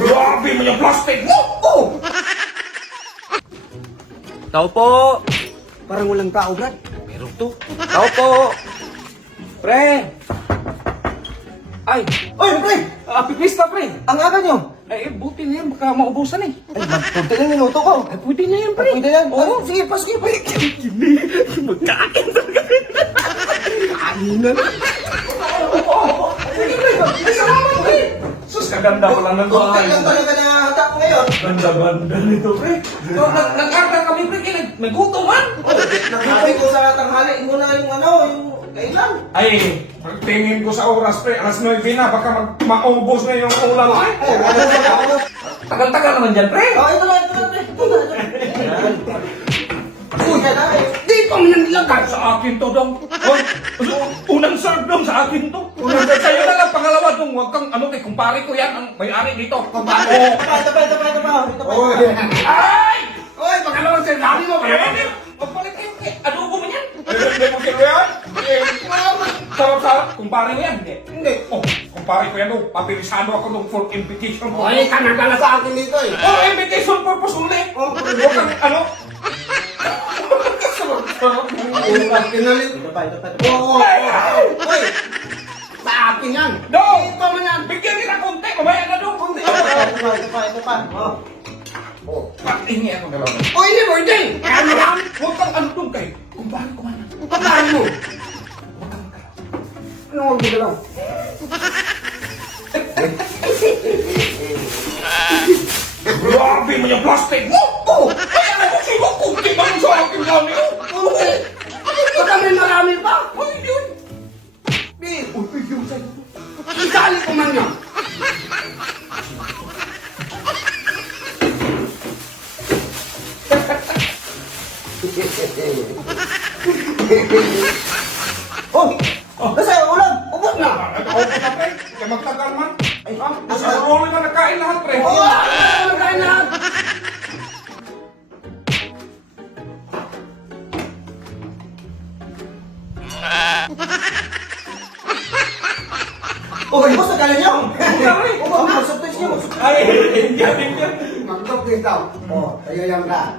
Grabe mo yung plastic mo! Oh! Tao po! Parang walang tao, Brad. Meron to. Tao po! Pre! Ay! Oy, pre! Pipista, pre! Ang aga nyo! Ay, buti na yan. Baka maubusan eh. Ay, magpunta lang niluto ko. Ay, pwede na yan, pre. Pwede yan. Oo. Sige, pa, sige, pre. Magkain talaga. Kanina na. Sige, pre. Ay, salamat, pre. Sus, kaganda ko lang ng Kunti bahay. lang talaga na hata ko ngayon. Ganda-ganda nito, pre. So, nag-order kami, pre. May gutom, man. Nagkakay ko sa tanghali mo na yung ano, yung kailan. Ay, pagtingin ko sa oras, pre. Alas 9 na. Baka maubos na yung ulam, ay. Tagal-tagal naman dyan, pre. Oh, ito na, pre. Ito na. Uy, yan na. Di pa mo nang ilagay sa akin to, dong. Hoy, unang serve dong sa akin to. Unang serve sa'yo na lang, pangalawa dong. Huwag kang, kumpare ko yan, ang may-ari dito. Kumpare. Ito pa. Oy. Ay! Oy, pangalawang serve namin mo. Magpalit kayo, adobo mo yan. Hindi mo kilo yan? Sarap-sarap. Kumpare mo yan? Hindi. Oh, kumpare ko yan, oh. Papirisado ako nung for invitation ko. Ay, kanagala sa akin dito eh. Oh, invitation purpose only. Oh, huwag kang, ano? Pinalit. Ito pa. Oo. Uy! Sa akin yan. No! Ito man yan. Bigyan kita konti. Mamaya na doon konti. Ito pa. Oh, patingi ako dalawa. Uy, hindi mo, hindi. Ano lang? Huwag kang ano doon kay. Kumpare ko man. Pagkaan mo. Huwag kang kaya. Ano ang gagalaw? Grabe mo yung plastic mo! Oh! Ay, ano ko siya? Kunti ba yung sa akin dami? Okay. Baka may marami pa. Ay, yun. Di, Uy, bigyan sa'yo. isali ko man yan. Oh! Nasa ulam! Ubos na! Nag-auto na, pre. Kaya magtagal man. Ay, ha? Kasi marami na nagkain lahat, pre. Oo! Kain na! Oh, ubos na kaya niyo! Ubos na! Surprise niyo! Ay, yan. Magtok din daw. Oh, tayo yan na.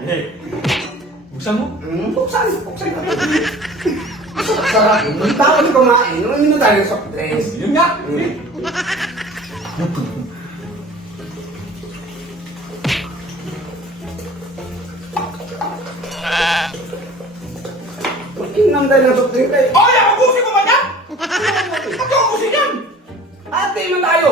Buksan mo? Buksan! Sarap! Hindi pa ako kumain. Nung hindi tayo sa place. Yun nga. Tingnan tayo ng soft drink tayo. Ay, abusin mo man yan! Ba't abusin yan? Ate man tayo.